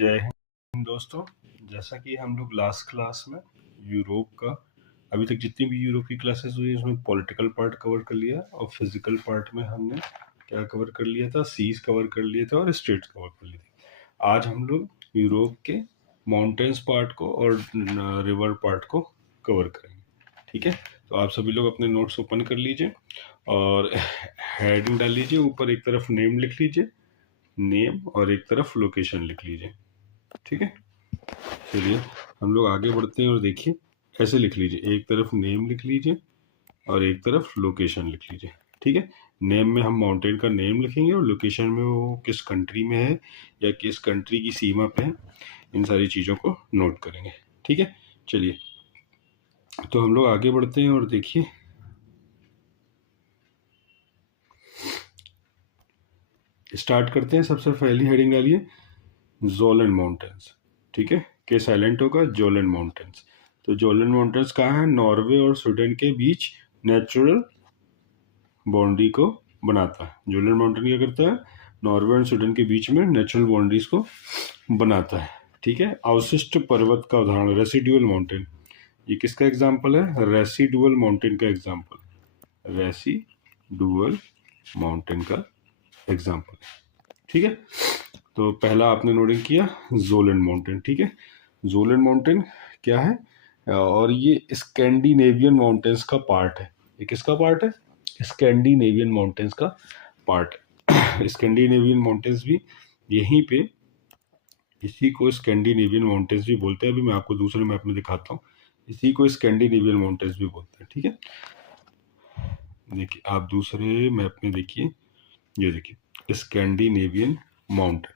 जय हिंद दोस्तों। जैसा कि हम लोग लास्ट क्लास में यूरोप का अभी तक जितनी भी यूरोप की क्लासेस हुई उसमें पॉलिटिकल पार्ट कवर कर लिया और फिजिकल पार्ट में हमने क्या कवर कर लिया था, सीज कवर कर लिए थे और स्टेट्स कवर कर लिए थे। आज हम लोग यूरोप के माउंटेन्स पार्ट को और रिवर पार्ट को कवर करेंगे। ठीक है, तो आप सभी लोग अपने नोट्स ओपन कर लीजिए और हेडिंग डाल लीजिए। ऊपर एक तरफ नेम लिख लीजिए, नेम, और एक तरफ लोकेशन लिख लीजिए। ठीक है, चलिए हम लोग आगे बढ़ते हैं और देखिए ऐसे लिख लीजिए, एक तरफ नेम लिख लीजिए और एक तरफ लोकेशन लिख लीजिए। ठीक है, नेम में हम माउंटेन का नेम लिखेंगे और लोकेशन में वो किस कंट्री में है या किस कंट्री की सीमा पे है, इन सारी चीज़ों को नोट करेंगे। ठीक है, चलिए तो हम लोग आगे बढ़ते हैं और देखिए स्टार्ट करते हैं। सबसे पहली हेडिंग डालिए जोलन माउंटेन्स। ठीक है, के साइलेंट होगा, जोलन माउंटेन्स। तो जोलन माउंटेन्स कहाँ है? नॉर्वे और स्वीडन के बीच नेचुरल बाउंड्री को बनाता है। जोलन माउंटेन क्या करता है? नॉर्वे और स्वीडन के बीच में नेचुरल बाउंड्रीज को बनाता है। ठीक है, अवशिष्ट पर्वत का उदाहरण रेसिडुअल माउंटेन। ये किसका एग्जाम्पल है? रेसिडुअल माउंटेन का एग्जाम्पल, रेसिडुअल माउंटेन का एग्जाम्पल। ठीक है, तो पहला आपने नोटिंग किया जोलन माउंटेन। ठीक है, जोलन माउंटेन क्या है? और ये स्कैंडिनेवियन माउंटेन्स का पार्ट है। ये किसका पार्ट है? स्कैंडिनेवियन माउंटेन्स का पार्ट है। स्कैंडिनेवियन माउंटेन्स भी यहीं पे, इसी को स्कैंडिनेवियन माउंटेन्स भी बोलते हैं। अभी मैं आपको दूसरे मैप में दिखाता हूँ, इसी को स्कैंडिनेवियन माउंटेन्स भी बोलते हैं। ठीक है, देखिए आप दूसरे मैप में देखिए, ये देखिए स्कैंडिनेवियन माउंटेन।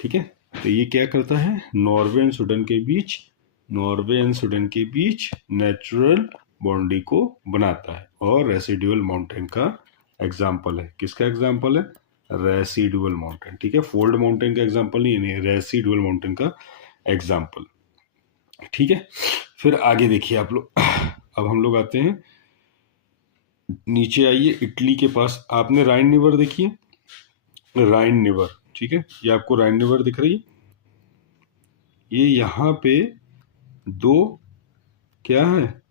ठीक है, तो ये क्या करता है? नॉर्वे एंड स्वीडन के बीच नेचुरल बाउंड्री को बनाता है और रेसिडुअल माउंटेन का एग्जाम्पल है। किसका एग्जाम्पल है? Residual mountain. ठीक है, फोल्ड माउंटेन का एग्जाम्पल नहीं है, रेसिडुअल माउंटेन का एग्जाम्पल। ठीक है, फिर आगे देखिए आप लोग। अब हम लोग आते हैं नीचे, आइए इटली के पास। आपने राइन रिवर देखी है? राइन रिवर, ठीक है, ये आपको राइन रिवर दिख रही है। ये यहाँ पे दो क्या है,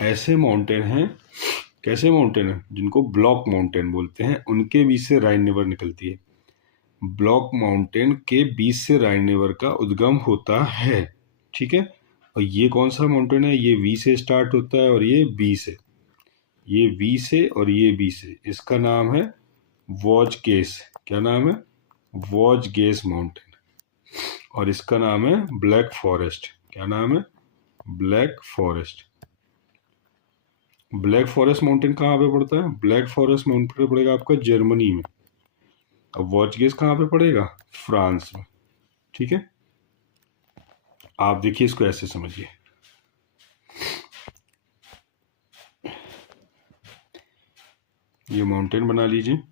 ऐसे माउंटेन हैं, कैसे माउंटेन हैं, जिनको ब्लॉक माउंटेन बोलते हैं, उनके बीच से राइन रिवर निकलती है। ब्लॉक माउंटेन के बीच से राइन रिवर का उद्गम होता है। ठीक है, और ये कौन सा माउंटेन है? ये वी से स्टार्ट होता है और ये बी से, ये वी से और ये बी से। इसका नाम है वॉजगेस। क्या नाम है? वॉजगेस माउंटेन। और इसका नाम है ब्लैक फॉरेस्ट। क्या नाम है? Black forest. Black forest mountain कहाँ पे पड़ता है? ब्लैक फॉरेस्ट माउंटेन पड़ेगा आपका जर्मनी में। अब वॉजगेस कहाँ पे पड़ेगा? फ्रांस में। ठीक है, आप देखिए इसको ऐसे समझिए, ये माउंटेन बना लीजिए,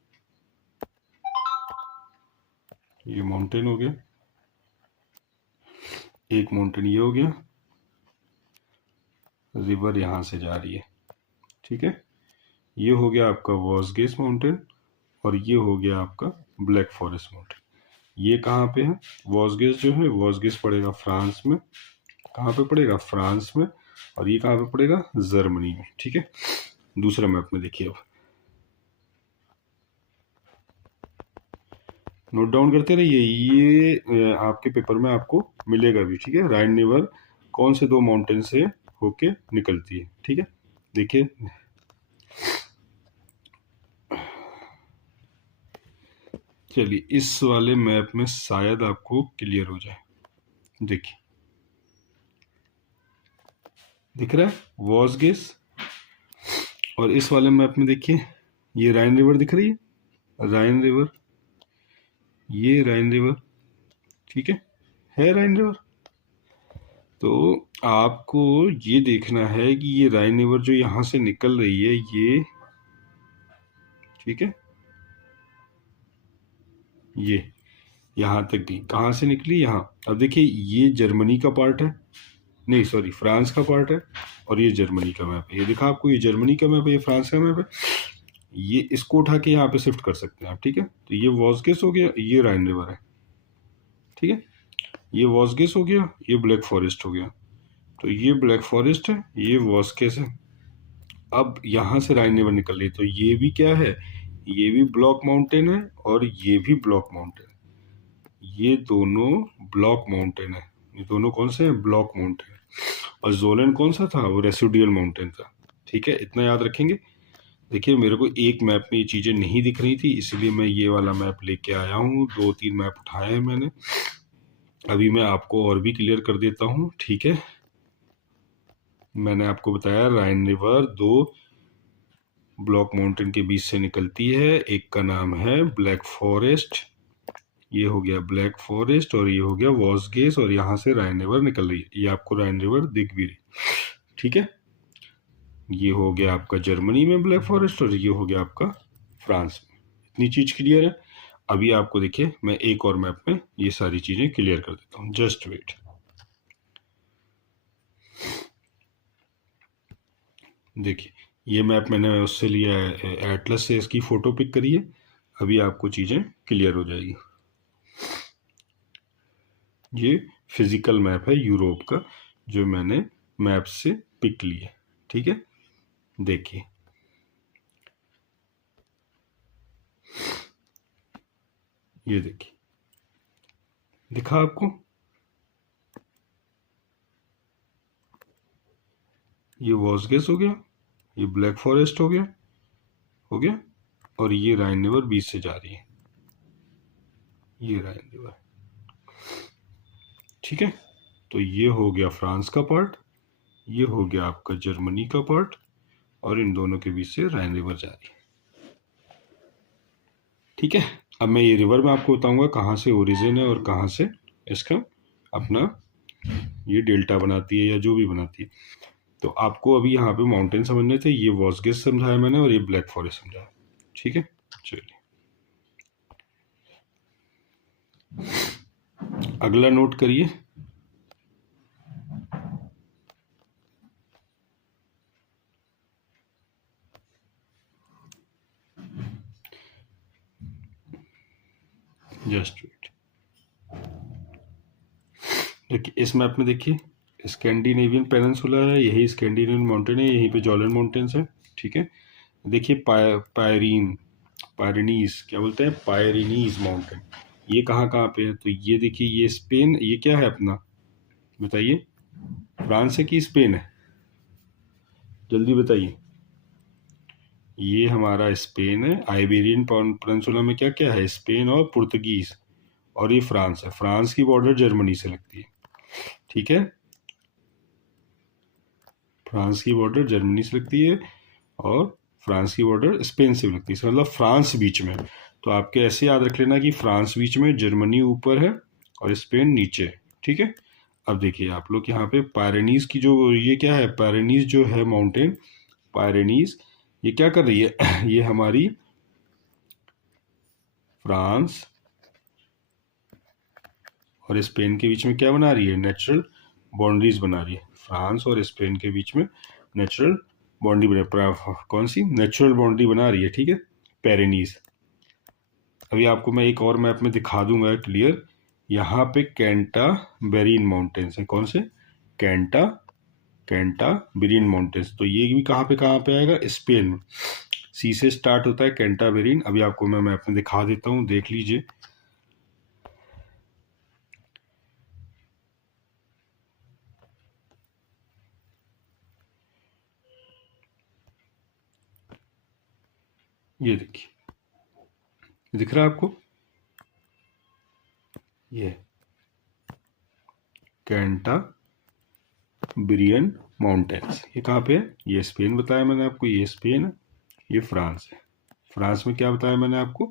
ये माउंटेन हो गया, एक माउंटेन ये हो गया, रिवर यहां से जा रही है। ठीक है, ये हो गया आपका वॉजगेस माउंटेन और ये हो गया आपका ब्लैक फॉरेस्ट माउंटेन। ये कहाँ पे है? वॉजगेस जो है, वॉजगेस पड़ेगा फ्रांस में। कहाँ पे पड़ेगा? फ्रांस में। और ये कहाँ पे पड़ेगा? जर्मनी में। ठीक है, दूसरा मैप में देखिए, अब नोट डाउन करते रहिए, ये आपके पेपर में आपको मिलेगा भी। ठीक है, राइन रिवर कौन से दो माउंटेन से होके निकलती है। ठीक है, देखिए चलिए इस वाले मैप में शायद आपको क्लियर हो जाए। देखिए दिख रहा है वॉजगेस, और इस वाले मैप में देखिए ये राइन रिवर दिख रही है, राइन रिवर, ये राइन रिवर। ठीक है राइन रिवर। तो आपको ये देखना है कि ये राइन रिवर जो यहां से निकल रही है, ये ठीक है, ये यहां तक गई। कहां से निकली? यहां। अब देखिए ये जर्मनी का पार्ट है, नहीं सॉरी फ्रांस का पार्ट है, और ये जर्मनी का मैप है। ये दिखा आपको, ये जर्मनी का मैप है, ये फ्रांस का मैप है। ये इसको उठा के यहाँ पे शिफ्ट कर सकते हैं आप। ठीक है, तो ये वॉजगेस हो गया, ये राइन रिवर है। ठीक है, ये वॉस्गेस हो गया, ये ब्लैक फॉरेस्ट हो गया। तो ये ब्लैक फॉरेस्ट है, ये वॉस्गेस है। अब यहाँ से राइन रिवर निकल रही, तो ये भी क्या है, ये भी ब्लॉक माउंटेन है और ये भी ब्लॉक माउंटेन है। ये दोनों ब्लॉक माउंटेन है। ये दोनों कौन से हैं, ब्लॉक माउंटेन। और जोलन कौन सा था, वो रेसिडुअल माउंटेन था। ठीक है, इतना याद रखेंगे। देखिए मेरे को एक मैप में ये चीज़ें नहीं दिख रही थी, इसलिए मैं ये वाला मैप लेके आया हूँ। 2-3 मैप उठाए हैं मैंने, अभी मैं आपको और भी क्लियर कर देता हूँ। ठीक है, मैंने आपको बताया राइन रिवर 2 ब्लॉक माउंटेन के बीच से निकलती है। एक का नाम है ब्लैक फॉरेस्ट, ये हो गया ब्लैक फॉरेस्ट, और ये हो गया वॉस्गेस, और यहाँ से राइन रिवर निकल रही है। ये आपको राइन रिवर दिख भी रही। ठीक है, ये हो गया आपका जर्मनी में ब्लैक फॉरेस्ट, और ये हो गया आपका फ्रांस में। इतनी चीज़ क्लियर है। अभी आपको देखिए मैं एक और मैप में ये सारी चीज़ें क्लियर कर देता हूँ, जस्ट वेट। देखिए ये मैप मैंने उससे लिया है, एटलस से इसकी फ़ोटो पिक करी है। अभी आपको चीज़ें क्लियर हो जाएगी। ये फिजिकल मैप है यूरोप का, जो मैंने मैप से पिक लिया। ठीक है, देखिए ये देखिए, दिखा आपको, ये वॉस्गेस हो गया, ये ब्लैक फॉरेस्ट हो गया, और ये राइन रिवर बीच से जा रही है, ये राइन रिवर। ठीक है, तो ये हो गया फ्रांस का पार्ट, ये हो गया आपका जर्मनी का पार्ट, और इन दोनों के बीच से राइन रिवर जा रही है। ठीक है, अब मैं ये रिवर में आपको बताऊंगा कहाँ से ओरिजिन है और कहाँ से इसका अपना ये डेल्टा बनाती है या जो भी बनाती है। तो आपको अभी यहाँ पे माउंटेन समझने थे, ये वॉस्गेस समझाया मैंने और ये ब्लैक फॉरेस्ट समझाया। ठीक है, चलिए अगला नोट करिए। जस्ट वेट, देखिए इस मैप में देखिए स्कैंडिनेवियन पेनिनसुला है, यही स्कैंडिनेवियन माउंटेन है, यहीं पे जॉलन माउंटेन्स है। ठीक है, देखिए पायरीनीज क्या बोलते हैं, पायरीनीज माउंटेन, ये कहाँ कहाँ पे है, तो ये देखिए ये स्पेन, ये क्या है अपना, बताइए फ्रांस है कि स्पेन है, जल्दी बताइए। ये हमारा स्पेन है। आइबेरियन पेनिनसुला में क्या क्या है, स्पेन और पुर्तगीज, और ये फ्रांस है। फ्रांस की बॉर्डर जर्मनी से लगती है। ठीक है, फ्रांस की बॉर्डर जर्मनी से लगती है और फ्रांस की बॉर्डर स्पेन से लगती है, मतलब फ्रांस बीच में। तो आपके ऐसे याद रख लेना कि फ्रांस बीच में, जर्मनी ऊपर है और स्पेन नीचे। ठीक है, अब देखिए आप लोग यहाँ पे पायरेनीज की जो ये क्या है, पायरेनीज जो है माउंटेन, पायरेनीज ये क्या कर रही है ये हमारी फ्रांस और स्पेन के बीच में क्या बना रही है, नेचुरल बाउंड्रीज बना रही है। फ्रांस और स्पेन के बीच में नेचुरल बाउंड्री बना, कौन सी नेचुरल बाउंड्री बना रही है। ठीक है, पेरेनीज। अभी आपको मैं एक और मैप में दिखा दूंगा क्लियर। यहाँ पे कैंटाबेरिन माउंटेन्स है, कौन से, कैंटाबेरिन माउंटेन्स। तो ये भी कहाँ पे आएगा, स्पेन में, सी से स्टार्ट होता है कैंटाबेरिन। अभी आपको मैं मैप में दिखा देता हूँ, देख लीजिए। ये देखिए, दिख रहा है आपको, ये कैंटाबेरियन माउंटेन्स, ये कहाँ पे है, ये स्पेन बताया मैंने आपको, ये स्पेन है, ये फ्रांस है। फ्रांस में क्या बताया मैंने आपको,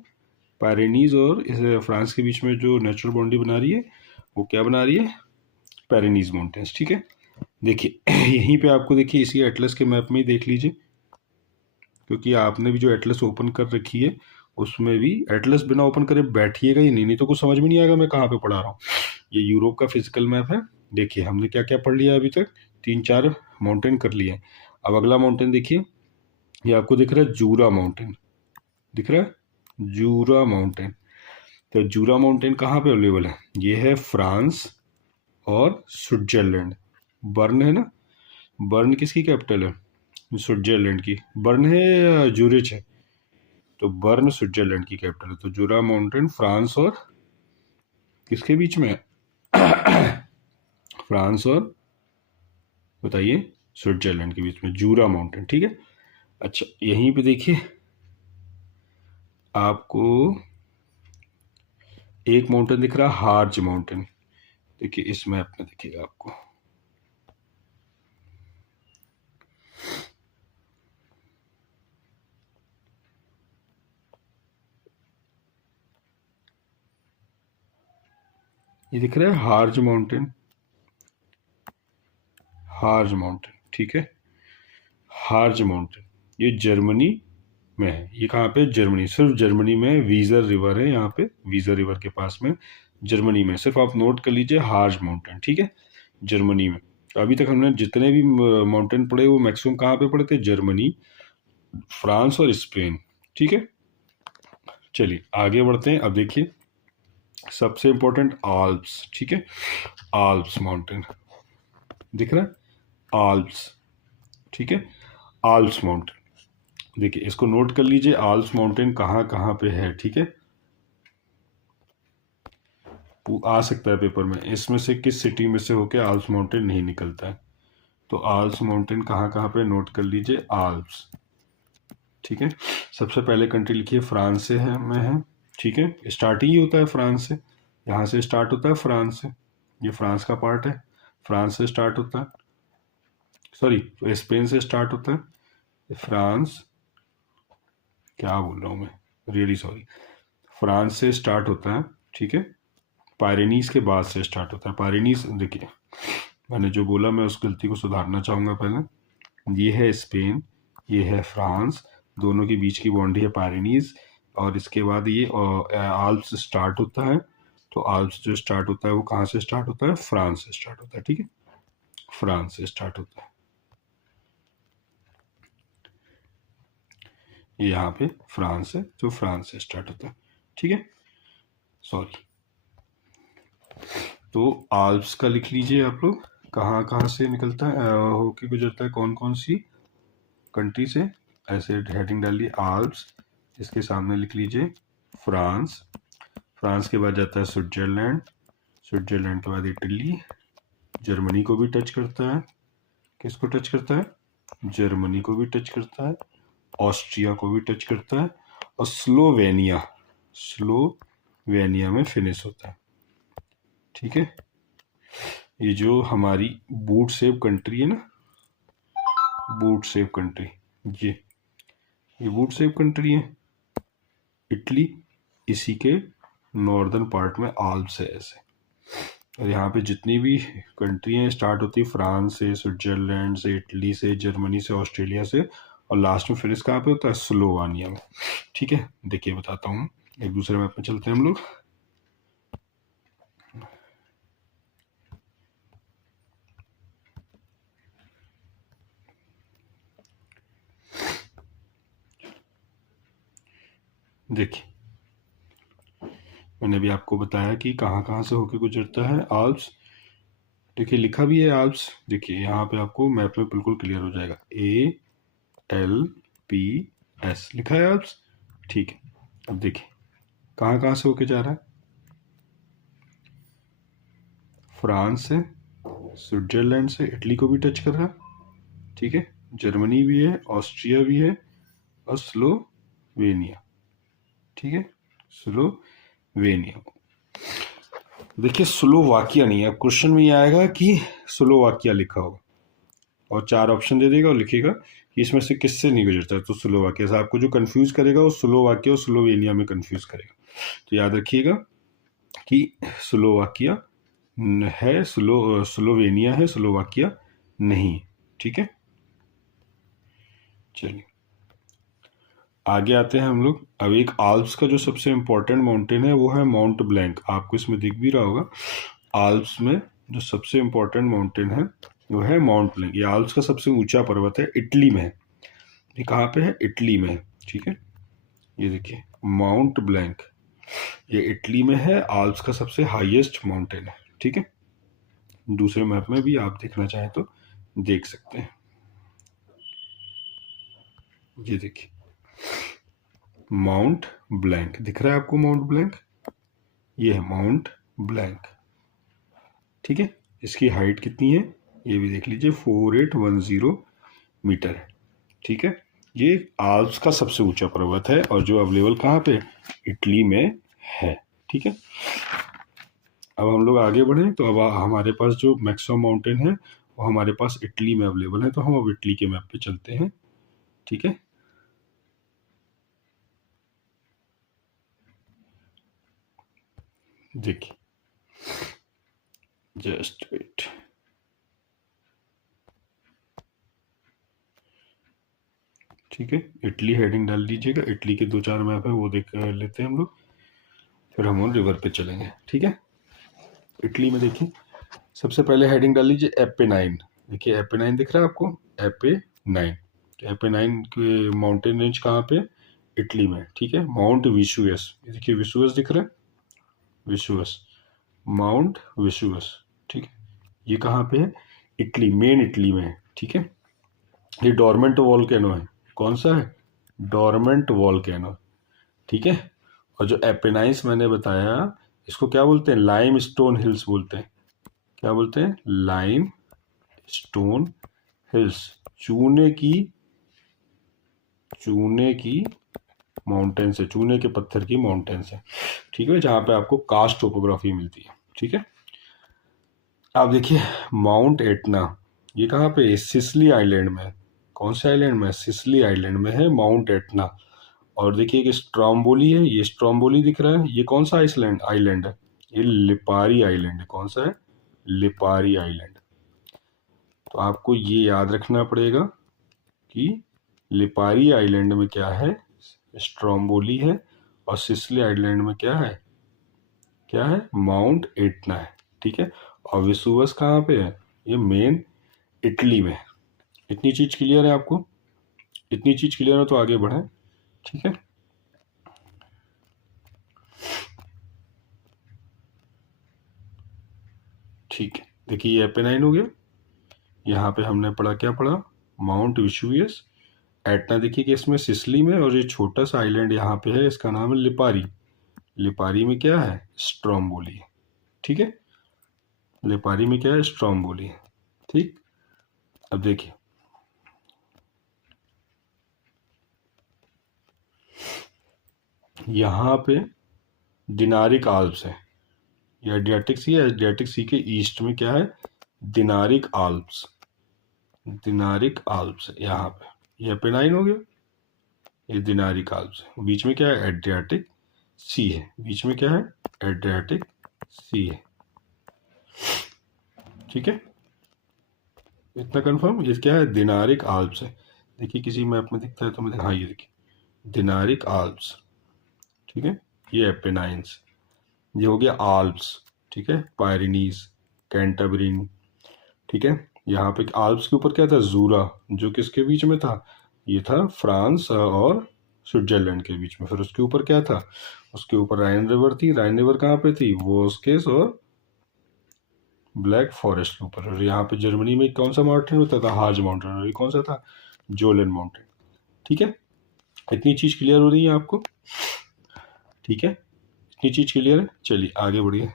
पैरेनीज और इस फ्रांस के बीच में जो नेचुरल बाउंड्री बना रही है वो क्या बना रही है, पैरेनीज माउंटेन्स। ठीक है, देखिए यहीं पे आपको देखिए इसी एटलस के मैप में ही देख लीजिए, क्योंकि आपने भी जो एटलस ओपन कर रखी है उसमें भी एटलस बिना ओपन करे बैठिएगा ही नहीं तो कुछ समझ में नहीं आएगा मैं कहाँ पे पढ़ा रहा हूँ। ये यूरोप का फिजिकल मैप है। देखिए हमने क्या क्या पढ़ लिया अभी तक, 3-4 माउंटेन कर लिए हैं। अब अगला माउंटेन देखिए, ये आपको दिख रहा है जूरा माउंटेन, दिख रहा है जूरा माउंटेन। तो जूरा माउंटेन कहाँ पे अवेलेबल है? ये है फ्रांस और स्विट्जरलैंड। बर्न है ना, बर्न किसकी कैपिटल है? स्विट्जरलैंड की। बर्न है या जूरिच है? तो बर्न स्विट्जरलैंड की कैपिटल है। तो जूरा माउंटेन फ्रांस और किसके बीच में है? फ्रांस और बताइए स्विट्जरलैंड के बीच में जूरा माउंटेन, ठीक है। अच्छा, यहीं पे देखिए आपको एक माउंटेन दिख रहा है, हार्ज माउंटेन। देखिए इस मैप में दिखेगा आपको, ये दिख रहा है हार्ज माउंटेन, हार्ज माउंटेन, ठीक है। हार्ज माउंटेन ये जर्मनी में है। ये कहाँ पे? जर्मनी। सिर्फ जर्मनी में वीजर रिवर है, यहाँ पे वीजर रिवर के पास में जर्मनी में। सिर्फ आप नोट कर लीजिए हार्ज माउंटेन, ठीक है, जर्मनी में। अभी तक हमने जितने भी माउंटेन पढ़े वो मैक्सिमम कहाँ पे पढ़े थे? जर्मनी, फ्रांस और स्पेन, ठीक है। चलिए आगे बढ़ते हैं। अब देखिए सबसे इंपॉर्टेंट आल्प्स, ठीक है। आल्प्स माउंटेन दिख रहा है, आल्प्स, ठीक है। आल्प्स माउंटेन देखिए, इसको नोट कर लीजिए, आल्प्स माउंटेन कहाँ कहाँ पे है, ठीक है। वो आ सकता है पेपर में, इसमें से किस सिटी में से होके आल्प्स माउंटेन नहीं निकलता है। तो आल्प्स माउंटेन कहाँ कहाँ पे नोट कर लीजिए, आल्प्स, ठीक है। सबसे पहले कंट्री लिखिए फ्रांस से है में है, ठीक है। स्टार्टिंग ही होता है फ्रांस से, यहाँ से स्टार्ट होता है फ्रांस से, ये फ्रांस का पार्ट है, फ्रांस से स्टार्ट होता है, सॉरी स्पेन से स्टार्ट होता है। फ्रांस, क्या बोल रहा हूँ मैं, रियली सॉरी। फ्रांस से स्टार्ट होता है, ठीक है। पायरेनीज के बाद से स्टार्ट होता है। पायरेनीज देखिए, मैंने जो बोला मैं उस गलती को सुधारना चाहूँगा पहले। ये है स्पेन, ये है फ्रांस, दोनों के बीच की बाउंड्री है पायरेनीज। और इसके बाद ये आल्प्स स्टार्ट होता है। तो आल्प्स जो स्टार्ट होता है वो कहाँ से स्टार्ट होता है? फ्रांस से स्टार्ट होता है, ठीक है, फ्रांस से स्टार्ट होता है। ये यहाँ पे फ्रांस है, तो फ्रांस से स्टार्ट होता है, ठीक है, सॉरी। तो आल्प्स का लिख लीजिए आप लोग, कहाँ कहाँ से निकलता है, होके गुजरता है, कौन कौन सी कंट्री से। ऐसे हेडिंग डालिए आल्प्स, इसके सामने लिख लीजिए फ्रांस, फ्रांस के बाद जाता है स्विट्जरलैंड, स्विट्जरलैंड के बाद इटली, जर्मनी को भी टच करता है। किसको टच करता है? जर्मनी को भी टच करता है, ऑस्ट्रिया को भी टच करता है, और स्लोवेनिया, स्लोवेनिया में फिनिश होता है, ठीक है। ये जो हमारी बूट शेप कंट्री है ना, बूट शेप कंट्री, ये बूट शेप कंट्री है इटली, इसी के नॉर्दर्न पार्ट में आल्प्स है ऐसे। और यहाँ पे जितनी भी कंट्री हैं स्टार्ट होती है फ्रांस से, स्विट्जरलैंड से, इटली से, जर्मनी से, ऑस्ट्रेलिया से, और लास्ट में फिनिश कहाँ पे होता है? स्लोवानिया में, ठीक है। देखिए बताता हूँ, एक दूसरे मैप में चलते हैं हम लोग। देखिए मैंने अभी आपको बताया कि कहाँ कहाँ से होके गुजरता है आल्प्स। देखिए लिखा भी है आल्प्स, देखिए यहाँ पे आपको मैप में बिल्कुल क्लियर हो जाएगा, ALPS लिखा है आल्प्स, ठीक है। अब देखिए कहाँ कहाँ से होके जा रहा है? फ्रांस से, स्विट्जरलैंड से, इटली को भी टच कर रहा है, ठीक है, जर्मनी भी है, ऑस्ट्रिया भी है, और स्लोवेनिया, ठीक है, स्लोवेनिया। देखिए स्लोवाकिया नहीं है, अब क्वेश्चन में ये आएगा कि स्लोवाकिया लिखा होगा और 4 ऑप्शन दे देगा और लिखेगा कि इसमें से किससे नहीं गुजरता है। तो स्लोवाकिया से आपको जो कंफ्यूज करेगा वो स्लोवाकिया और स्लोवेनिया में कंफ्यूज करेगा। तो याद रखिएगा कि स्लोवाकिया है, स्लोवेनिया है, स्लोवाकिया नहीं, ठीक है। चलिए आगे आते हैं हम लोग। अब एक आल्प्स का जो सबसे इम्पोर्टेंट माउंटेन है वो है माउंट ब्लैंक, आपको इसमें दिख भी रहा होगा। आल्प्स में जो सबसे इम्पोर्टेंट माउंटेन है वो है माउंट ब्लैंक। ये आल्प्स का सबसे ऊंचा पर्वत है, इटली में है। ये कहाँ पे है? इटली में है, ठीक है। ये देखिए माउंट ब्लैंक, ये इटली में है, आल्प्स का सबसे हाईएस्ट माउंटेन है। ठीक है, दूसरे मैप में भी आप देखना चाहें तो देख सकते हैं। ये देखिए माउंट ब्लैंक दिख रहा है आपको, माउंट ब्लैंक, ये है माउंट ब्लैंक। ठीक है, इसकी हाइट कितनी है ये भी देख लीजिए, 4810 मीटर है। ठीक है, ये आल्प्स का सबसे ऊंचा पर्वत है और जो अवेलेबल कहाँ पे, इटली में है। ठीक है, अब हम लोग आगे बढ़े तो अब हमारे पास जो मैक्सिमम माउंटेन है वो हमारे पास इटली में अवेलेबल है, तो हम अब इटली के मैप पे चलते हैं। ठीक है, देखिए, जस्ट वेट, ठीक है, इटली हेडिंग डाल दीजिएगा, इटली के 2-4 मैप है वो देख लेते हैं हम लोग, फिर हम उन रिवर पे चलेंगे। ठीक है, इटली में देखिए सबसे पहले हेडिंग डाल लीजिए एपेनाइन। देखिए एपेनाइन दिख रहा है आपको, एपेनाइन, एपेनाइन के माउंटेन रेंज कहाँ पे, इटली में। ठीक है, माउंट विशुअस, देखिए विशुअस दिख रहा है, विशुअस, माउंट विशुअस। ठीक है, ये कहाँ पे है, इटली, मेन इटली में है। ठीक है, ये डोरमेंट वॉल्केनो है, कौन सा है, डोरमेंट वॉल्केनो। ठीक है, और जो एपेनाइन्स मैंने बताया इसको क्या बोलते हैं, लाइम स्टोन हिल्स बोलते हैं। क्या बोलते हैं, लाइम स्टोन हिल्स, चूने की माउंटेन से, चूने के पत्थर की माउंटेन से। ठीक है, जहाँ पे आपको कास्ट टोपोग्राफी मिलती है। ठीक है, आप देखिए माउंट एटना, ये कहाँ पे है, सिसली आइलैंड में। कौन से आइलैंड में, सिसली आइलैंड में है माउंट एटना। और देखिए एक स्ट्रोम्बोली है, ये स्ट्रोम्बोली दिख रहा है, ये कौन सा आइसलैंड आइलैंड है, ये लिपारी आइलैंड है। कौन सा है, लिपारी आइलैंड। तो आपको ये याद रखना पड़ेगा कि लिपारी आइलैंड में क्या है, स्ट्रोम्बोली है, और सिसली आइलैंड में क्या है, क्या है, माउंट एटना है। ठीक है, और वेसुवस कहाँ पे है, ये मेन इटली में। इतनी चीज क्लियर है आपको, इतनी चीज क्लियर है तो आगे बढ़े। ठीक है, ठीक है, देखिए ये एपेनाइन हो गया। यहाँ पे हमने पढ़ा, क्या पढ़ा, माउंट विशुवियस, एटना देखिए कि इसमें सिसली में, और ये छोटा सा आइलैंड यहाँ पे है, इसका नाम है लिपारी। लिपारी में क्या है, स्ट्रोम्बोली। ठीक है, लिपारी में क्या है, स्ट्रोम्बोली। ठीक, अब देखिए यहाँ पे दिनारिक आल्प्स है, ये एड्रियाटिक सी है, एड्रियाटिक सी के ईस्ट में क्या है, दिनारिक आल्प्स, दिनारिक आल्प्स यहाँ पे, ये एपेनाइन हो गया, ये दिनारिक आल्प्स है। बीच में क्या है, एड्रियाटिक सी है, बीच में क्या है, एड्रियाटिक सी है। ठीक है, इतना कंफर्म, ये क्या है, दिनारिक आल्प्स है। देखिए किसी मैप में दिखता है तो मैं, हाँ ये देखिए दिनारिक आल्प्स। ठीक है, ये एपेनाइन्स, ये हो गया आल्प्स। ठीक है, पायरिनीज, कैंटाबरीन। ठीक है, यहाँ पे आल्प्स के ऊपर क्या था, जूरा, जो किसके बीच में था, ये था फ्रांस और स्विट्जरलैंड के बीच में। फिर उसके ऊपर क्या था, उसके ऊपर राइन रिवर थी, राइन रिवर कहाँ पे थी, वोस्केस और ब्लैक फॉरेस्ट के ऊपर। और यहाँ पे जर्मनी में कौन सा माउंटेन होता था, हार्ज माउंटेन, और ये कौन सा था, जोलन माउंटेन। ठीक है, इतनी चीज क्लियर हो रही है आपको। ठीक है, इतनी चीज क्लियर है, चलिए आगे बढ़िए।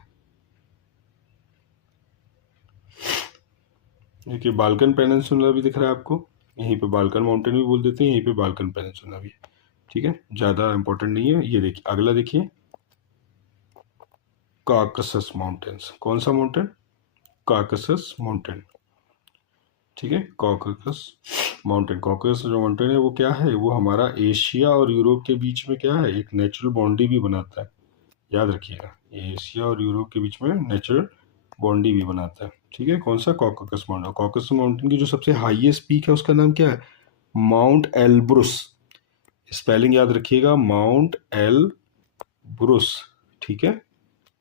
देखिए बाल्कन पेनिनसुला भी दिख रहा है आपको, यहीं पे बाल्कन माउंटेन भी बोल देते हैं, यहीं पे बाल्कन पेनिनसुला भी है। ठीक है, ज़्यादा इंपॉर्टेंट नहीं है। ये देखिए अगला देखिए, कॉकसस माउंटेन्स। कौन सा माउंटेन, कॉकसस माउंटेन। ठीक है, कॉकसस माउंटेन, कॉकसस जो माउंटेन है वो क्या है, वो हमारा एशिया और यूरोप के बीच में क्या है, एक नेचुरल बाउंड्री भी बनाता है। याद रखिएगा, एशिया और यूरोप के बीच में नेचुरल बाउंड्री भी बनाता है। ठीक है, कौन सा, कॉकसस माउंटेन। कॉकसस माउंटेन की जो सबसे हाईएस्ट पीक है उसका नाम क्या है, माउंट एल्ब्रुस। स्पेलिंग याद रखिएगा, माउंट एल्ब्रुस। ठीक है,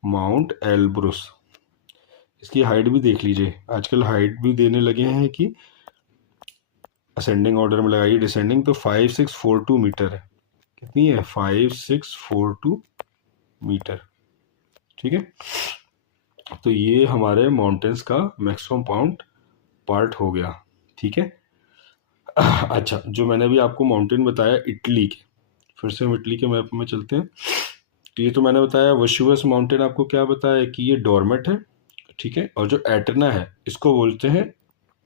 माउंट एल्ब्रुस। इसकी हाइट भी देख लीजिए, आजकल हाइट भी देने लगे हैं कि असेंडिंग ऑर्डर में लगाइए, डिसेंडिंग, तो 5642 मीटर है। कितनी है, 5642 मीटर। ठीक है, तो ये हमारे माउंटेन्स का मैक्सिमम पार्ट हो गया। ठीक है, अच्छा, जो मैंने अभी आपको माउंटेन बताया इटली के, फिर से हम इटली के मैप में चलते हैं। तो ये तो मैंने बताया वेसुवियस माउंटेन, आपको क्या बताया कि ये डोरमेट है। ठीक है, और जो एटना है इसको बोलते हैं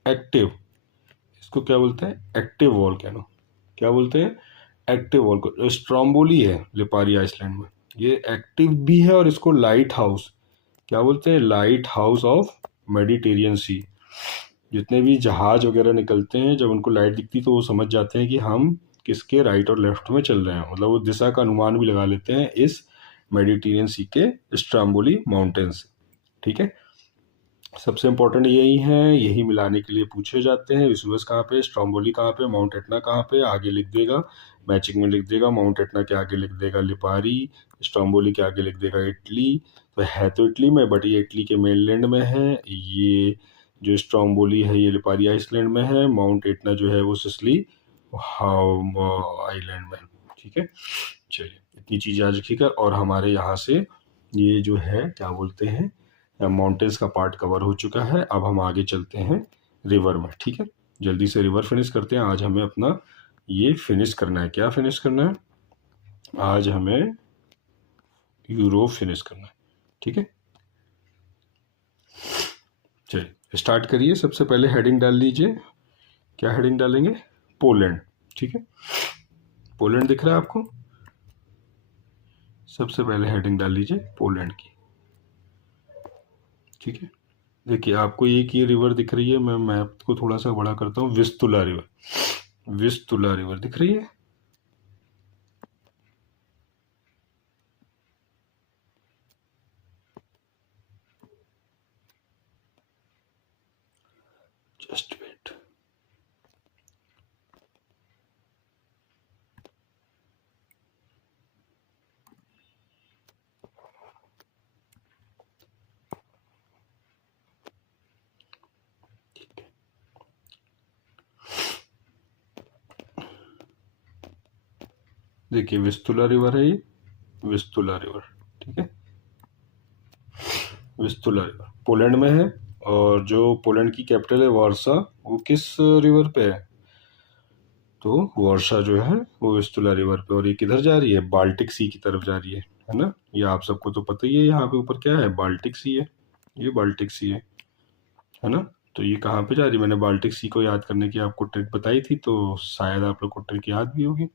एक्टिव। इसको क्या बोलते हैं? Active volcano. क्या बोलते हैं? Active volcano. स्ट्रोम्बोली है लिपारी आइसलैंड में, ये एक्टिव भी है, और इसको लाइट हाउस क्या बोलते हैं? लाइट हाउस ऑफ मेडिटेरियन सी। जितने भी जहाज वगैरह निकलते हैं, जब उनको लाइट दिखती तो वो समझ जाते हैं कि हम किसके राइट और लेफ्ट में चल रहे हैं, मतलब वो दिशा का अनुमान भी लगा लेते हैं इस मेडिटेरियन सी के स्ट्रोम्बोली माउंटेन्स। ठीक है, सबसे इंपॉर्टेंट यही है, यही मिलाने के लिए पूछे जाते हैं। विसुवस कहाँ पे, स्ट्रोम्बोली कहाँ पे, माउंट एटना कहाँ पे, आगे लिख देगा, मैचिंग में लिख देगा। माउंट एटना के आगे लिख देगा लिपारी, स्ट्रोम्बोली के आगे लिख देगा इटली। तो है तो इटली में, बट ये इटली के मेनलैंड में है। ये जो स्ट्रोम्बोली है ये लिपारी आइसलैंड में है। माउंट एटना जो है वो सिसिली आइलैंड में। ठीक है, चलिए इतनी चीज़ याद रखिएगा। और हमारे यहाँ से ये जो है क्या बोलते हैं, माउंटेन्स का पार्ट कवर हो चुका है। अब हम आगे चलते हैं रिवर में। ठीक है, जल्दी से रिवर फिनिश करते हैं। आज हमें अपना ये फिनिश करना है। क्या फिनिश करना है? आज हमें यूरोप फिनिश करना है। ठीक है, चलिए स्टार्ट करिए। सबसे पहले हेडिंग डाल लीजिए। क्या हेडिंग डालेंगे? पोलैंड। ठीक है, पोलैंड दिख रहा है आपको? सबसे पहले हेडिंग डाल लीजिए पोलैंड की। ठीक है, देखिए आपको एक ये रिवर दिख रही है, मैं मैप को थोड़ा सा बड़ा करता हूँ। विस्तुला रिवर, विस्तुला रिवर दिख रही है। Just wait. देखिए विस्तुला रिवर है ये, विस्तुला रिवर। ठीक है, विस्तुला रिवर पोलैंड में है। और जो पोलैंड की कैपिटल है वार्सा, वो किस रिवर पे है? तो वार्सा जो है वो विस्तुला रिवर पे। और ये किधर जा रही है? बाल्टिक सी की तरफ जा रही है ना? ये आप सबको तो पता ही है। यहाँ पे ऊपर क्या है? बाल्टिक सी है, ये बाल्टिक सी है ना? तो ये कहाँ पे जा रही है? मैंने बाल्टिक सी को याद करने की आपको ट्रिक बताई थी, तो शायद आप लोग को ट्रिक याद भी होगी।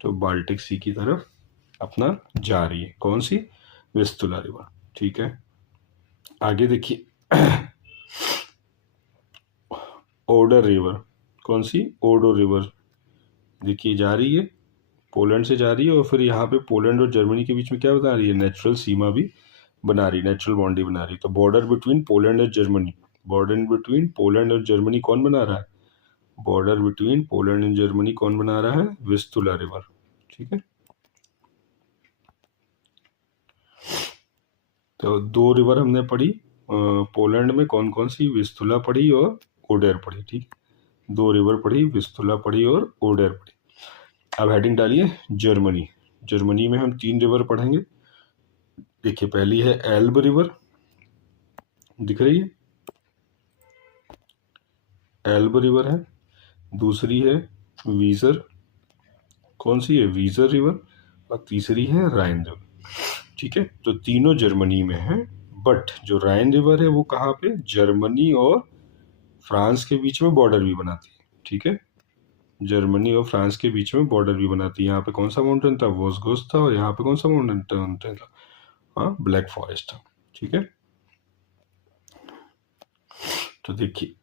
तो बाल्टिक सी की तरफ अपना जा रही है। कौन सी? Vistula river. ठीक है, आगे देखिए ओडर रिवर। कौन सी? ओडो रिवर। देखिए जा रही है, पोलैंड से जा रही है, और फिर यहाँ पे पोलैंड और जर्मनी के बीच में क्या बना रही है? नेचुरल सीमा भी बना रही, नेचुरल बाउंड्री बना रही। तो बॉर्डर बिटवीन पोलैंड और जर्मनी, बॉर्डर बिटवीन पोलैंड और जर्मनी कौन बना रहा है? Border between Poland and Germany कौन बना रहा है? Vistula river. ठीक है, तो दो रिवर हमने पढ़ी पोलैंड में। कौन कौन सी? विस्तुला पढ़ी और ओडेर पढ़ी। ठीक, दो रिवर पढ़ी, विस्तुला पढ़ी और ओडेर पढ़ी। अब हेडिंग डालिए जर्मनी। जर्मनी में हम 3 रिवर पढ़ेंगे। देखिए पहली है एल्ब रिवर, दिख रही है? एल्ब रिवर है। दूसरी है वीजर। कौन सी है? वीजर रिवर। और तीसरी है राइन रिवर। ठीक है, तो तीनों जर्मनी में है। बट जो राइन रिवर है वो कहाँ पे? जर्मनी और फ्रांस के बीच में बॉर्डर भी बनाती है। ठीक है, जर्मनी और फ्रांस के बीच में बॉर्डर भी बनाती है। यहाँ पे कौन सा माउंटेन था? वोसगोस था। और यहाँ पे कौन सा माउंटेन था? हाँ, ब्लैक फॉरेस्ट था। ठीक है, तो देखिए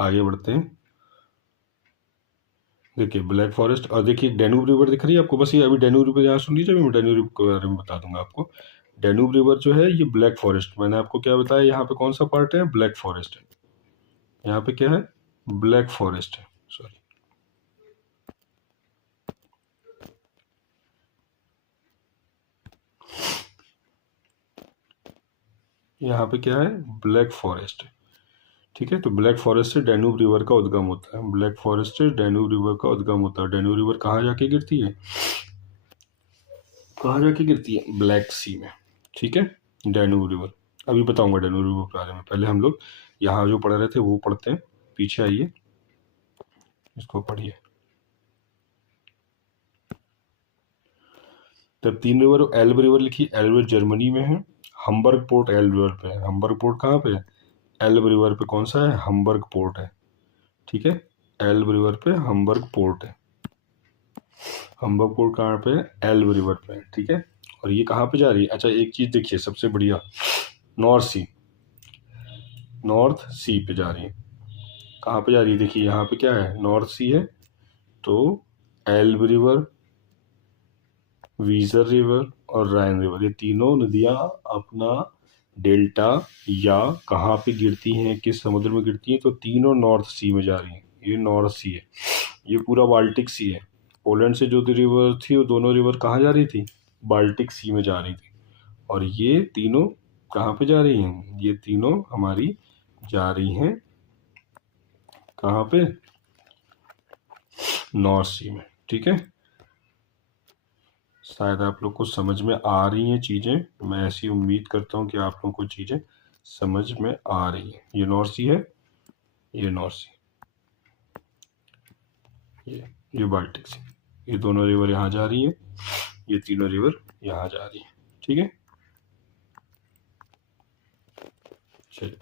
आगे बढ़ते हैं। देखिए ब्लैक फॉरेस्ट, और देखिए डेनूब रिवर दिख रही है आपको? बस ये अभी डेनूब रिवर यहाँ सुन लीजिए, मैं डेनूब रिवर के बारे में बता दूंगा आपको। डेनूब रिवर जो है ये ब्लैक फॉरेस्ट, मैंने आपको क्या बताया, यहाँ पे कौन सा पार्ट है? ब्लैक फॉरेस्ट है। यहाँ पे क्या है? ब्लैक फॉरेस्ट है, सॉरी। यहाँ पे क्या है? ब्लैक फॉरेस्ट है। ठीक है। तो ब्लैक फॉरेस्ट से डैन्यूब रिवर का उद्गम होता है, ब्लैक फॉरेस्ट से डैन्यूब रिवर का उद्गम होता है। डैन्यूब रिवर कहाँ जाके गिरती है, कहाँ जाके गिरती है, ब्लैक सी में। ठीक है, डैन्यूब रिवर। अभी बताऊंगा डैन्यूब रिवर के बारे में, पहले हम लोग यहाँ जो पढ़ रहे थे वो पढ़ते हैं। पीछे आइए, इसको पढ़िए। तब 3 रिवर, एल्ब रिवर लिखी, एल्ब रिवर जर्मनी में है, हम्बर्ग पोर्ट एल्ब रिवर पे है। हम्बर्ग पोर्ट कहाँ पे है, एल्ब रिवर पे। कौन सा है, हम्बर्ग पोर्ट है। ठीक है, एल्ब रिवर पे हम्बर्ग पोर्ट है। हम्बर्ग पोर्ट कहाँ पे है, एल्ब रिवर पे है। ठीक है, और ये कहाँ पे जा रही है, अच्छा एक चीज देखिए सबसे बढ़िया, नॉर्थ सी, नॉर्थ सी पे जा रही है। कहाँ पे जा रही है, देखिए यहाँ पे क्या है, नॉर्थ सी है। तो एल्ब रिवर, वीजर रिवर और राइन रिवर, ये तीनों नदियाँ अपना डेल्टा या कहाँ पे गिरती हैं, किस समुद्र में गिरती हैं, तो तीनों नॉर्थ सी में जा रही हैं। ये नॉर्थ सी है, ये पूरा बाल्टिक सी है। पोलैंड से जो रिवर थी वो दोनों रिवर कहाँ जा रही थी, बाल्टिक सी में जा रही थी। और ये तीनों कहाँ पे जा रही हैं, ये तीनों हमारी जा रही हैं कहाँ पे, नॉर्थ सी में। ठीक है, शायद आप लोग को समझ में आ रही हैं चीज़ें, मैं ऐसी उम्मीद करता हूँ कि आप लोगों को चीज़ें समझ में आ रही हैं। ये नॉर्थ सी है, ये नॉर्थ सी, ये बाल्टिक सी, ये दोनों रिवर यहाँ जा रही हैं, ये तीनों रिवर यहाँ जा रही हैं। ठीक है, चलिए।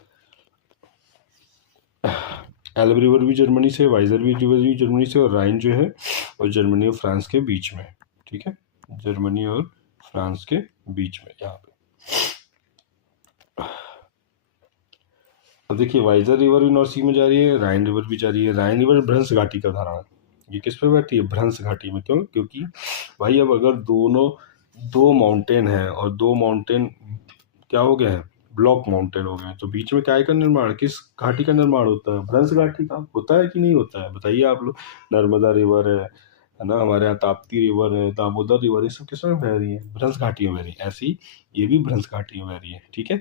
एल्ब रिवर भी जर्मनी से, वाइजर भी रिवर भी जर्मनी से, और राइन जो है वो जर्मनी और फ्रांस के बीच में। ठीक है, जर्मनी और फ्रांस के बीच में यहाँ पे। अब देखिए वाइजर रिवर भी नॉर्थ सी में जा रही है, राइन रिवर भी जा रही है। राइन रिवर भ्रंश घाटी का धारा है, ये किस पर बैठती है, भ्रंश घाटी में। क्यों, क्योंकि भाई अब अगर दोनों दो माउंटेन है और दो माउंटेन क्या हो गए हैं, ब्लॉक माउंटेन हो गए हैं, तो बीच में क्या का निर्माण, किस घाटी का निर्माण होता है, भ्रंश घाटी का होता है कि नहीं होता है, बताइए आप लोग। नर्मदा रिवर है ना, हमारे यहाँ ताप्ती रिवर है, दामोदर रिवर, ये सब किस में बह रही है, भ्रंश घाटी में बह रही है। ऐसी ये भी भ्रंश घाटी में बह रही है। ठीक है,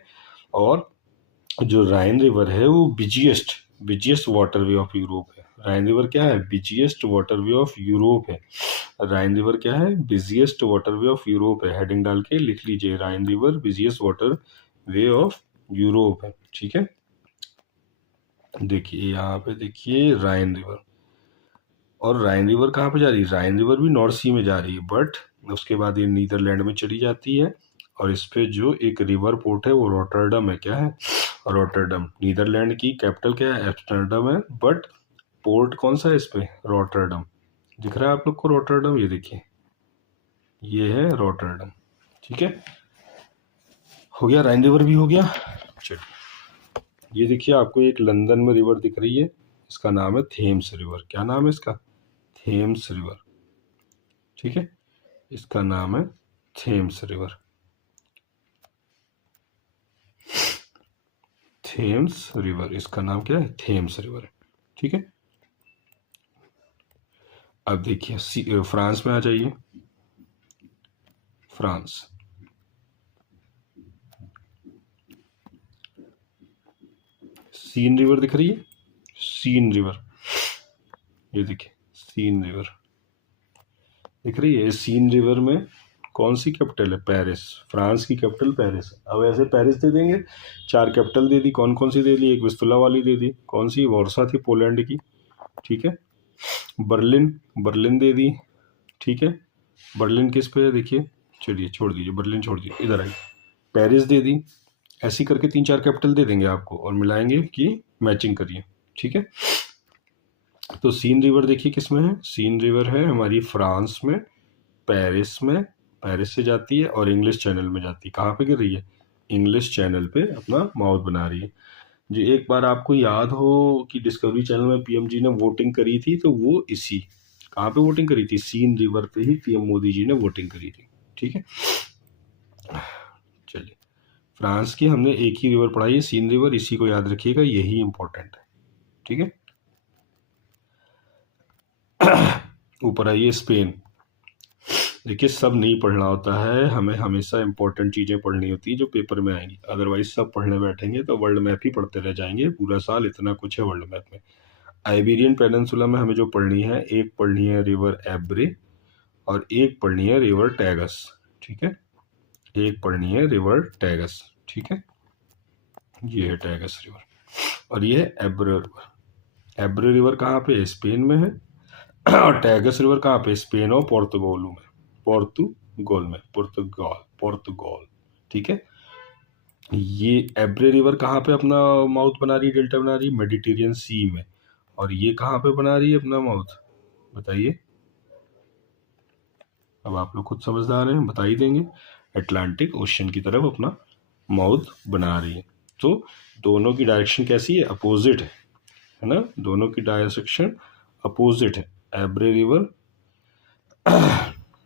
और जो राइन रिवर है वो busiest busiest waterway of Europe है। राइन रिवर क्या है, बिजिएस्ट वाटरवे ऑफ यूरोप है। राइन रिवर क्या है, बिजिएस्ट वाटरवे ऑफ यूरोप है। हेडिंग डाल के लिख लीजिए, राइन river busiest water way of Europe है। ठीक है, देखिए यहाँ पे देखिए राइन रिवर, और राइन रिवर कहाँ पे जा रही है, राइन रिवर भी नॉर्थ सी में जा रही है, बट उसके बाद ये नीदरलैंड में चली जाती है। और इस पे जो एक रिवर पोर्ट है वो रॉटरडम है। क्या है, रॉटरडम। नीदरलैंड की कैपिटल क्या है, एम्स्टर्डम है, बट पोर्ट कौन सा है इस पे, रॉटरडम। दिख रहा है आप लोग को रॉटरडम, ये देखिए ये है रॉटरडम। ठीक है, हो गया, राइन रिवर भी हो गया। चलिए, ये देखिए आपको एक लंदन में रिवर दिख रही है, इसका नाम है थेम्स रिवर। क्या नाम है इसका, थेम्स रिवर। ठीक है, इसका नाम है थेम्स रिवर, थेम्स रिवर, इसका नाम क्या है, थेम्स रिवर। ठीक है, अब देखिए फ्रांस में आ जाइए। फ्रांस, सीन रिवर दिख रही है, सीन रिवर, ये देखिए सीन रिवर दिख रही है। सीन रिवर में कौन सी कैपिटल है, पेरिस। फ्रांस की कैपिटल पेरिस है। अब ऐसे पेरिस दे देंगे, 4 कैपिटल दे दी, कौन कौन सी दे दी, एक विस्तुला वाली दे दी, कौन सी, वॉर्सा थी पोलैंड की। ठीक है, बर्लिन, बर्लिन दे दी। ठीक है, बर्लिन किस पे है, देखिए, चलिए छोड़ दीजिए, बर्लिन छोड़ दीजिए, इधर आइए, पेरिस दे दी। ऐसी करके 3-4 कैपिटल दे देंगे आपको और मिलाएंगे कि मैचिंग करिए। ठीक है, तो सीन रिवर देखिए किस में है, सीन रिवर है हमारी फ्रांस में, पेरिस में, पेरिस से जाती है और इंग्लिश चैनल में जाती है। कहाँ पे गिर रही है, इंग्लिश चैनल पे अपना माउथ बना रही है। जो एक बार आपको याद हो कि डिस्कवरी चैनल में पीएम जी ने वोटिंग करी थी, तो वो इसी कहाँ पे वोटिंग करी थी, सीन रिवर पे ही पीएम मोदी जी ने वोटिंग करी थी। ठीक है, चलिए, फ्रांस की हमने एक ही रिवर पढ़ाई है, सीन रिवर, इसी को याद रखिएगा, यही इंपॉर्टेंट है। ठीक है, ऊपर आइए, स्पेन। देखिए सब नहीं पढ़ना होता है, हमें हमेशा इंपॉर्टेंट चीज़ें पढ़नी होती है जो पेपर में आएंगी, अदरवाइज सब पढ़ने बैठेंगे तो वर्ल्ड मैप ही पढ़ते रह जाएंगे पूरा साल, इतना कुछ है वर्ल्ड मैप में। आइबेरियन पेनिनसुला में हमें जो पढ़नी है, एक पढ़नी है रिवर एब्रे और एक पढ़नी है रिवर टैगस, ठीक है, एक पढ़नी है रिवर टैगस, ठीक है, ये है टैगस रिवर और ये है एब्रे रिवर। एब्रे रिवर कहाँ पे, स्पेन में है और टैगस रिवर कहाँ पे, स्पेन और पोर्तुगाल में, पोर्तुगाल, ठीक है। ये एब्रे रिवर कहाँ पे अपना माउथ बना रही है, डेल्टा बना रही है, मेडिटेरियन सी में, और ये कहाँ पे बना रही है अपना माउथ, बताइए, अब आप लोग खुद समझदार हैं, बता ही देंगे, अटलांटिक ओशन की तरफ अपना माउथ बना रही है। तो दोनों की डायरेक्शन कैसी है, अपोजिट है ना, दोनों की डायरेक्शन अपोजिट है। एब्रे रिवर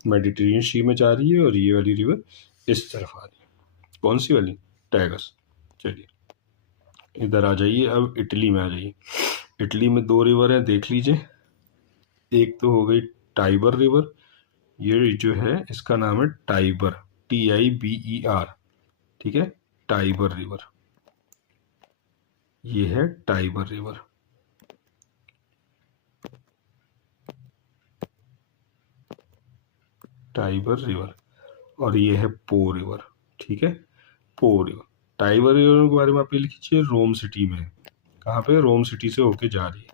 मेडिटेरियन सी में जा रही है और ये वाली रिवर इस तरफ आ रही है, कौन सी वाली, टैगस। चलिए इधर आ जाइए, अब इटली में आ जाइए। इटली में दो रिवर हैं, देख लीजिए, एक तो हो गई टाइबर रिवर, ये जो है इसका नाम है टाइबर, TIBER, ठीक है, टाइबर रिवर, ये है टाइबर रिवर। टाइबर रिवर और ये है पो रिवर, ठीक है, पो रिवर। टाइबर रिवर के बारे में आप ये लिखिए, रोम सिटी में है, कहाँ पे, रोम सिटी से होके जा रही है,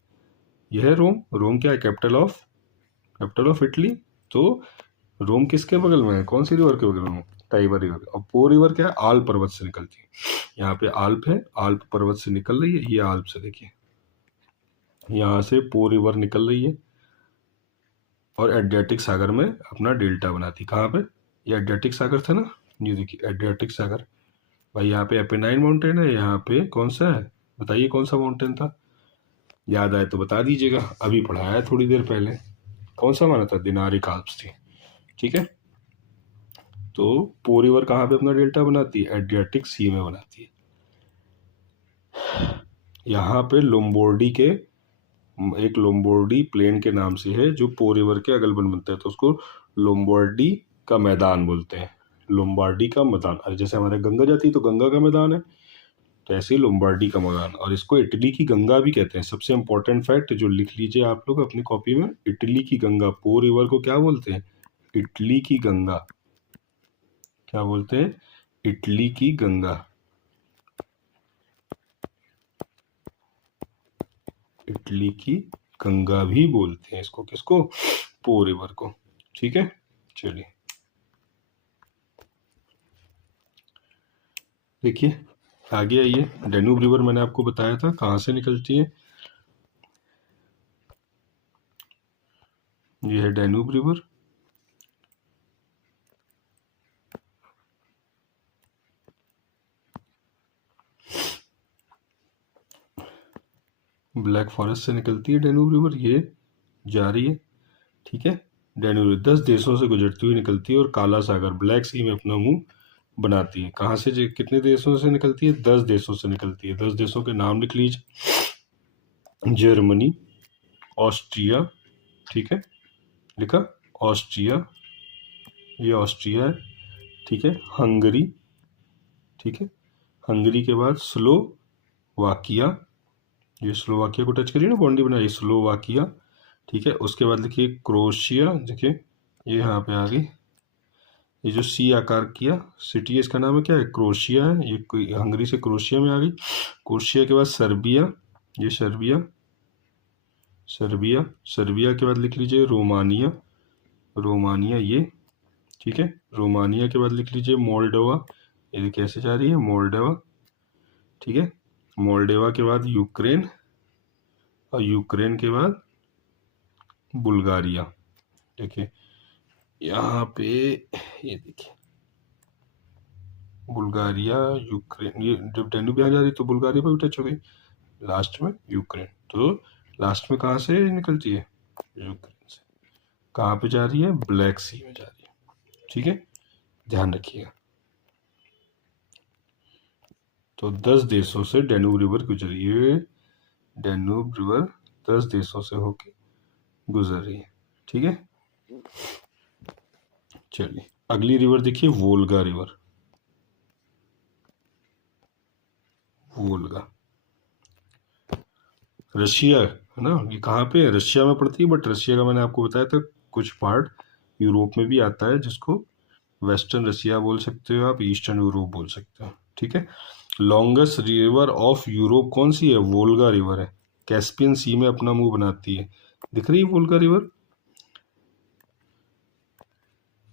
यह है रोम। रोम क्या है, कैपिटल ऑफ इटली। तो रोम किसके बगल में है, कौन सी रिवर के बगल में, टाइबर रिवर। और पो रिवर क्या है, आल्प पर्वत से निकलती है, यहाँ पे आल्प है, आल्प पर्वत से निकल रही है, ये आल्प से देखिए, यहाँ से पो रिवर निकल रही है और एड्रियाटिक सागर में अपना डेल्टा बनाती है। कहाँ पे, ये एड्रियाटिक सागर था ना, ये देखिए एड्रियाटिक सागर, भाई यहाँ पे एपेनाइन माउंटेन है, यहाँ पे कौन सा है, बताइए कौन सा माउंटेन था, याद आए तो बता दीजिएगा, अभी पढ़ाया है थोड़ी देर पहले, कौन सा माना था, दिनारिक आल्प्स थी, ठीक है। तो पो रिवर कहाँ पे अपना डेल्टा बनाती है, एड्रियाटिक सी में बनाती है। यहाँ पे लोम्बोर्डी के, एक लोम्बोर्डी प्लेन के नाम से है जो पो रिवर के अगल बगल बनता है, तो उसको लोम्बोर्डी का मैदान बोलते हैं, लोम्बार्डी का मैदान। अरे जैसे हमारे गंगा जाती है तो गंगा का मैदान है, तो ऐसे ही लोम्बार्डी का मैदान, और इसको इटली की गंगा भी कहते हैं। सबसे इंपॉर्टेंट फैक्ट जो लिख लीजिए आप लोग अपनी कॉपी में, इटली की गंगा, पो रिवर को क्या बोलते हैं, इटली की गंगा, क्या बोलते हैं, इटली की गंगा, इटली की गंगा भी बोलते हैं इसको, किसको, पो रिवर को, ठीक है। चलिए देखिए आगे आइए, डेन्यूब रिवर मैंने आपको बताया था कहाँ से निकलती है, ये है डेन्यूब रिवर, ब्लैक फॉरेस्ट से निकलती है डेन्यूब रिवर, ये जा रही है, ठीक है। डेन्यूब रिवर 10 देशों से गुजरती हुई निकलती है और काला सागर, ब्लैक सी में अपना मुंह बनाती है। कहाँ से, कितने देशों से निकलती है, 10 देशों से निकलती है। 10 देशों के नाम लिख लीजिए, जर्मनी, ऑस्ट्रिया, ठीक है, लिखा, ऑस्ट्रिया, ये ऑस्ट्रिया है, ठीक है, हंगरी, ठीक है, हंगरी के बाद स्लोवाकिया, ये स्लोवाकिया को टच करिए ना, बाउंड्री बनाइए, स्लोवाकिया, ठीक है। उसके बाद लिखिए क्रोशिया, देखिए ये यहाँ पे आ गई, ये जो सी आकार किया सिटी है इसका नाम है क्या है, क्रोशिया है, ये हंगरी से क्रोशिया में आ गई। क्रोशिया के बाद सर्बिया, ये सर्बिया, सर्बिया, सर्बिया के बाद लिख लीजिए रोमानिया, रोमानिया ये, ठीक है। रोमानिया के बाद लिख लीजिए मोल्डोवा, ये कैसे जा रही है, मोल्डोवा, ठीक है। मोल्डोवा के बाद यूक्रेन और यूक्रेन के बाद बुल्गारिया, देखिए यहाँ पे, ये देखिए बुल्गारिया, यूक्रेन, ये जब डेन्यूब यहाँ जा रही तो बुल्गारिया पर भी टच हो गई, लास्ट में यूक्रेन। तो लास्ट में कहाँ से निकलती है, यूक्रेन से। कहाँ पे जा रही है, ब्लैक सी में जा रही है, ठीक है, ध्यान रखिएगा। तो 10 देशों से डेन्यूब रिवर गुजरी है, डेन्यूब रिवर 10 देशों से होके गुजर रही है, ठीक है। चलिए अगली रिवर देखिए, वोल्गा रिवर। वोल्गा रशिया है ना, ये कहाँ पे है? रशिया में पड़ती है, बट रशिया का मैंने आपको बताया था कुछ पार्ट यूरोप में भी आता है, जिसको वेस्टर्न रशिया बोल सकते हो आप, ईस्टर्न यूरोप बोल सकते हो, ठीक है। लॉन्गेस्ट रिवर ऑफ यूरोप कौन सी है? वोल्गा रिवर है। कैस्पियन सी में अपना मुंह बनाती है, दिख रही है वोल्गा रिवर,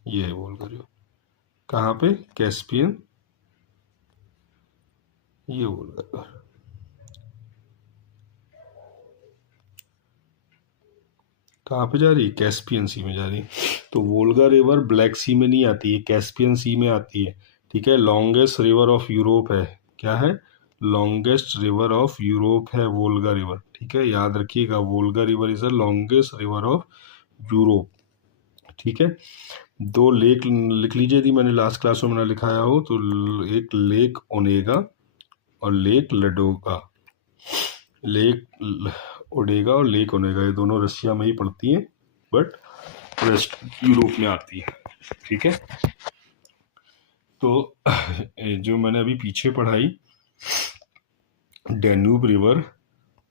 ये है वोल्गा रिवर। कहाँ पे? कैस्पियन, ये वोल्गा रिवर कहाँ पे जा रही है? कैस्पियन सी में जा रही है। तो वोल्गा रिवर ब्लैक सी में नहीं आती है, कैस्पियन सी में आती है, ठीक है। लॉन्गेस्ट रिवर ऑफ यूरोप है, क्या है? लॉन्गेस्ट रिवर ऑफ यूरोप है वोल्गा रिवर, ठीक है, याद रखिएगा, Volga river is the longest river of Europe, ठीक है। दो लेक लिख लीजिए, यदि मैंने लास्ट क्लास में मैंने लिखाया हो तो, एक लेक ओनेगा और लेक लडोगा। लेक ओडेगा और लेक ओनेगा, ये दोनों रशिया में ही पड़ती हैं, बट वेस्ट यूरोप में आती है, ठीक है। तो जो मैंने अभी पीछे पढ़ाई, डैन्यूब रिवर,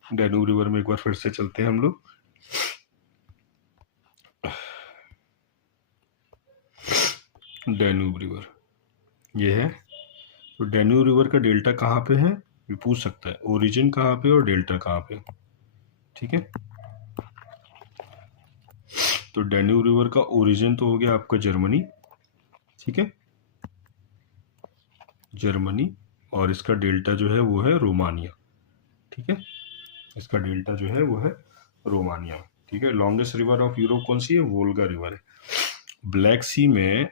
डैन्यूब रिवर में एक बार फिर से चलते हैं हम लोग। डैन्यूब रिवर ये है। तो डैन्यूब रिवर का डेल्टा कहाँ पे है, ये पूछ सकता है, ओरिजिन कहाँ पे और डेल्टा कहाँ पे, ठीक है। तो डैन्यूब रिवर का ओरिजिन तो हो गया आपका जर्मनी, ठीक है, जर्मनी, और इसका डेल्टा जो है वो है रोमानिया, ठीक है, इसका डेल्टा जो है वो है रोमानिया, ठीक है। लॉन्गेस्ट रिवर ऑफ यूरोप कौन सी है? वोल्गा रिवर है। ब्लैक सी में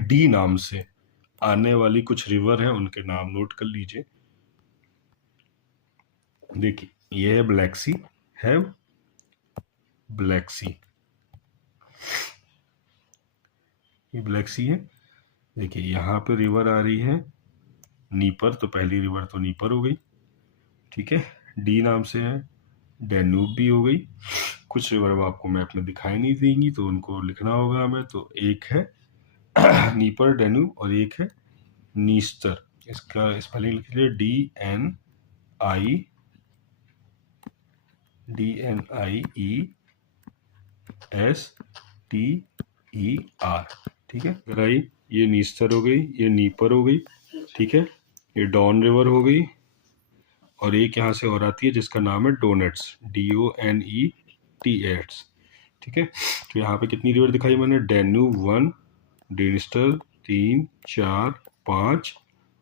डी नाम से आने वाली कुछ रिवर है, उनके नाम नोट कर लीजिए। देखिए ये है ब्लैक सी, है ब्लैक सी, ये ब्लैक सी है। देखिए यहाँ पे रिवर आ रही है नीपर, तो पहली रिवर तो नीपर हो गई, ठीक है, डी नाम से है, डैन्यूब भी हो गई। कुछ रिवर अब आपको मैप में दिखाई नहीं देंगी तो उनको लिखना होगा हमें, तो एक है नीपर, डैन्यूब, और एक है नीस्तर। इसका स्पेलिंग लिख लीजिए, DNIESTER, ठीक है। गराई, ये नीस्तर हो गई, ये नीपर हो गई, ठीक है, ये डॉन रिवर हो गई, और एक यहाँ से और आती है जिसका नाम है डोनेट्स, DONETS, ठीक है। तो यहाँ पे कितनी रिवर दिखाई मैंने? डैन्यूब 1, डेनिस्टर 3, 4, 5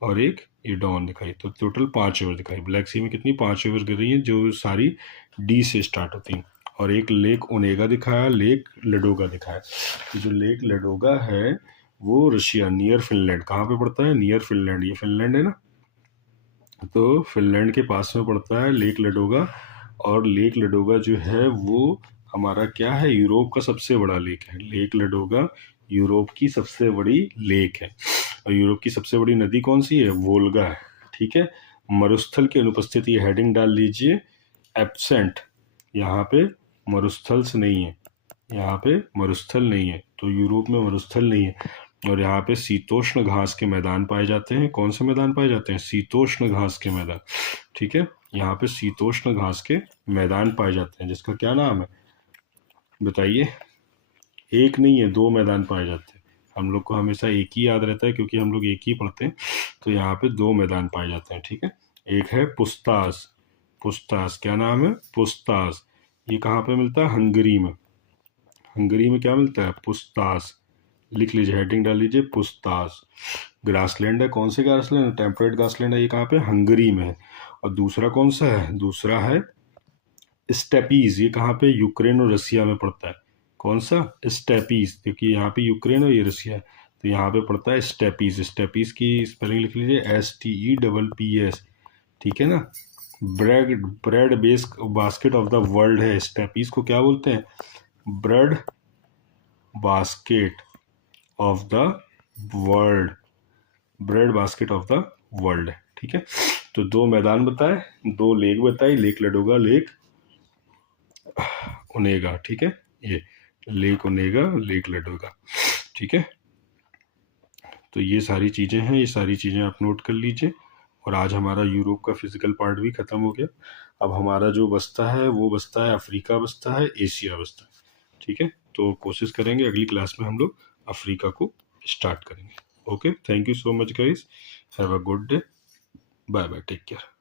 और एक ये डॉन दिखाई, तो टोटल 5 रिवर दिखाई। ब्लैक सी में कितनी? 5 रिवर गिर रही हैं, जो सारी डी से स्टार्ट होती हैं। और एक लेक ओनेगा दिखाया, लेक लडोगा दिखाया। तो जो लेक लडोगा है वो रशिया, नियर फिनलैंड, कहाँ पे पड़ता है? नियर फिनलैंड, ये फिनलैंड है ना, तो फिनलैंड के पास में पड़ता है लेक लडोगा। और लेक लडोगा जो है वो हमारा क्या है? यूरोप का सबसे बड़ा लेक है। लेक लडोगा यूरोप की सबसे बड़ी लेक है। और यूरोप की सबसे बड़ी नदी कौन सी है? वोल्गा है, ठीक है। मरुस्थल की अनुपस्थिति, हेडिंग डाल लीजिए एब्सेंट, यहाँ पे मरुस्थल से नहीं है, यहाँ पे मरुस्थल नहीं है, तो यूरोप में मरुस्थल नहीं है। और यहाँ पे शीतोष्ण घास के मैदान पाए जाते हैं। कौन से मैदान पाए जाते हैं? शीतोष्ण घास के मैदान, ठीक है। यहाँ पे शीतोष्ण घास के मैदान पाए जाते हैं, जिसका क्या नाम है बताइए? एक नहीं है, 2 मैदान पाए जाते हैं। हम लोग को हमेशा एक ही याद रहता है क्योंकि हम लोग एक ही पढ़ते हैं, तो यहाँ पे 2 मैदान पाए जाते हैं, ठीक है। एक है पुस्तास, पुस्तास क्या नाम है? पुस्तास, ये कहाँ पे मिलता है? हंगरी में। हंगरी में क्या मिलता है? पुस्तास, लिख लीजिए, हेडिंग डाल लीजिए पुस्तास। ग्रासलैंड है, कौन से ग्रासलैंड? टेम्परेट ग्रासलैंड है, ये कहाँ पे? हंगरी में है। और दूसरा कौन सा है? दूसरा है स्टेपीज, ये कहाँ पे? यूक्रेन और रसिया में पड़ता है। कौन सा? स्टेपीज, क्योंकि यहाँ पे यूक्रेन और ये रसिया है, तो यहाँ पे पड़ता है स्टेपीज। स्टेपीज की स्पेलिंग लिख लीजिए, STEPPS, ठीक है ना। Bread bread base basket of the world है, स्टेपीज को क्या बोलते हैं? Bread basket of the world, bread basket of the world है, ठीक है। तो 2 मैदान बताए, 2 लेक बताई, लेक लडोगा, लेक ओनेगा, ठीक है, ये लेक ओनेगा, लेक लडोगा। ठीक है, तो ये सारी चीज़ें हैं, ये सारी चीज़ें आप नोट कर लीजिए। और आज हमारा यूरोप का फिजिकल पार्ट भी ख़त्म हो गया। अब हमारा जो बचता है वो बचता है अफ्रीका, बचता है एशिया, बचता है। ठीक है, तो कोशिश करेंगे अगली क्लास में हम लोग अफ्रीका को स्टार्ट करेंगे। Okay, thank you so much guys, have a good day, bye bye, take care.